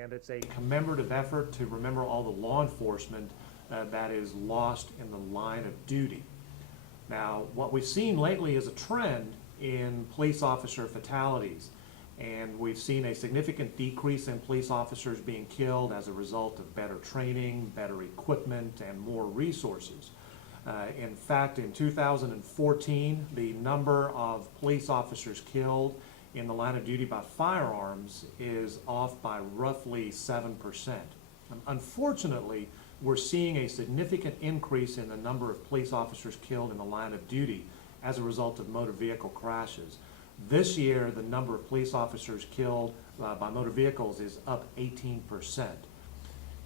and it's a commemorative effort to remember all the law enforcement that is lost in the line of duty. Now, what we've seen lately is a trend in police officer fatalities, and we've seen a significant decrease in police officers being killed as a result of better training, better equipment, and more resources. In fact, in 2014, the number of police officers killed in the line of duty by firearms is off by roughly 7%. Unfortunately, we're seeing a significant increase in the number of police officers killed in the line of duty as a result of motor vehicle crashes. This year, the number of police officers killed by motor vehicles is up 18%.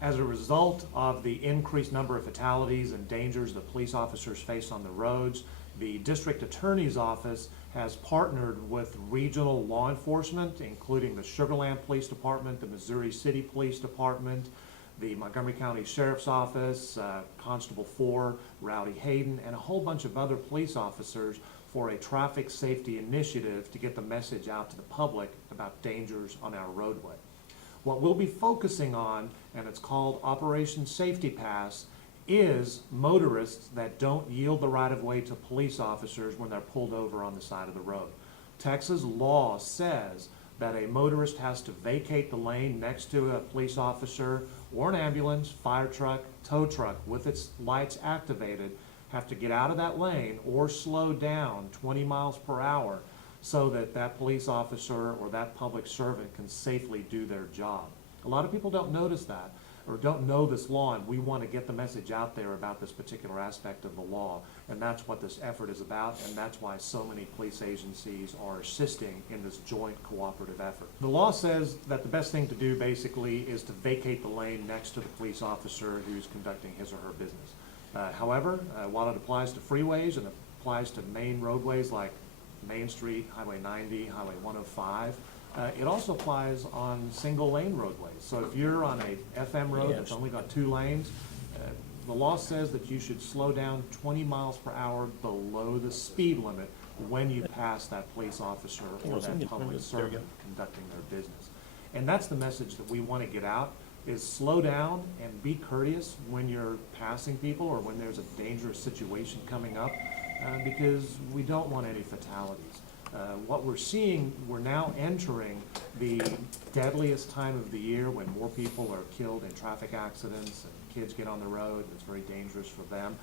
As a result of the increased number of fatalities and dangers that police officers face on the roads, the District Attorney's Office has partnered with regional law enforcement, including the Sugar Land Police Department, the Missouri City Police Department, the Montgomery County Sheriff's Office, Constable 4, Rowdy Hayden, and a whole bunch of other police officers for a traffic safety initiative to get the message out to the public about dangers on our roadway. What we'll be focusing on, and it's called Operation Safety Pass, is motorists that don't yield the right-of-way to police officers when they're pulled over on the side of the road. Texas law says that a motorist has to vacate the lane next to a police officer or an ambulance, fire truck, tow truck with its lights activated, have to get out of that lane or slow down 20 miles per hour so that that police officer or that public servant can safely do their job. A lot of people don't notice that or don't know this law, and we want to get the message out there about this particular aspect of the law, and that's what this effort is about, and that's why so many police agencies are assisting in this joint cooperative effort. The law says that the best thing to do basically is to vacate the lane next to the police officer who's conducting his or her business. However, while it applies to freeways and applies to main roadways like Main Street, Highway 90, Highway 105, it also applies on single lane roadways. So if you're on a FM road that's only got 2 lanes, the law says that you should slow down 20 miles per hour below the speed limit when you pass that police officer or that public servant conducting their business. And that's the message that we want to get out, is slow down and be courteous when you're passing people or when there's a dangerous situation coming up, because we don't want any fatalities. What we're seeing, we're now entering the deadliest time of the year when more people are killed in traffic accidents and kids get on the road and it's very dangerous for them.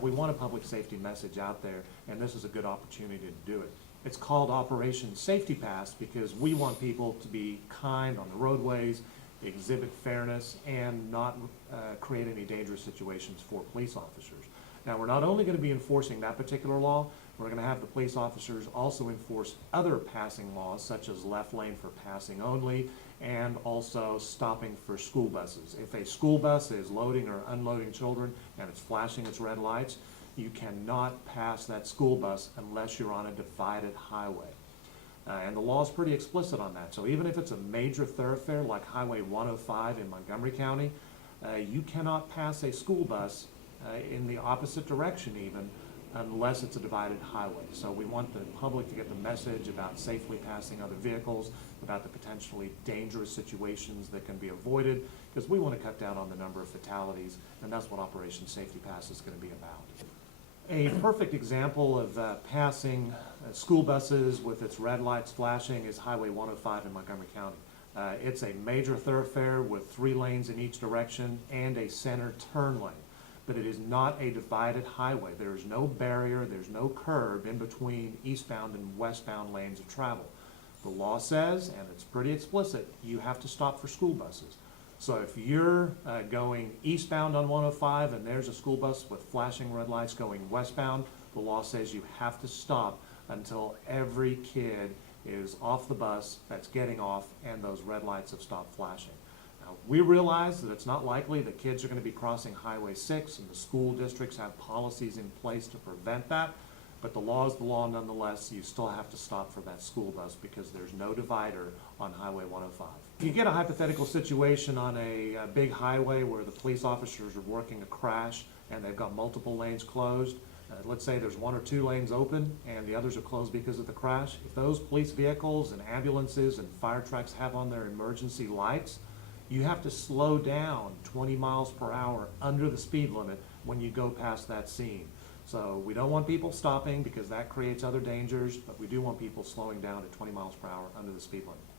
We want a public safety message out there, and this is a good opportunity to do it. It's called Operation Safety Pass because we want people to be kind on the roadways, exhibit fairness, and not create any dangerous situations for police officers. Now, we're not only going to be enforcing that particular law, we're going to have the police officers also enforce other passing laws, such as left lane for passing only, and also stopping for school buses. If a school bus is loading or unloading children and it's flashing its red lights, you cannot pass that school bus unless you're on a divided highway. And the law is pretty explicit on that. So even if it's a major thoroughfare like Highway 105 in Montgomery County, you cannot pass a school bus in the opposite direction even, unless it's a divided highway. So we want the public to get the message about safely passing other vehicles, about the potentially dangerous situations that can be avoided, because we want to cut down on the number of fatalities, and that's what Operation Safety Pass is going to be about. A perfect example of passing school buses with its red lights flashing is Highway 105 in Montgomery County. It's a major thoroughfare with 3 lanes in each direction and a center turn lane. But it is not a divided highway. There is no barrier, there's no curb in between eastbound and westbound lanes of travel. The law says, and it's pretty explicit, you have to stop for school buses. So if you're going eastbound on 105 and there's a school bus with flashing red lights going westbound, the law says you have to stop until every kid is off the bus that's getting off and those red lights have stopped flashing. We realize that it's not likely that kids are going to be crossing Highway 6, and the school districts have policies in place to prevent that, but the law is the law nonetheless. You still have to stop for that school bus because there's no divider on Highway 105. If you get a hypothetical situation on a big highway where the police officers are working a crash and they've got multiple lanes closed, let's say there's 1 or 2 lanes open and the others are closed because of the crash. If those police vehicles and ambulances and fire trucks have on their emergency lights, you have to slow down 20 miles per hour under the speed limit when you go past that scene. So we don't want people stopping because that creates other dangers, but we do want people slowing down at 20 miles per hour under the speed limit.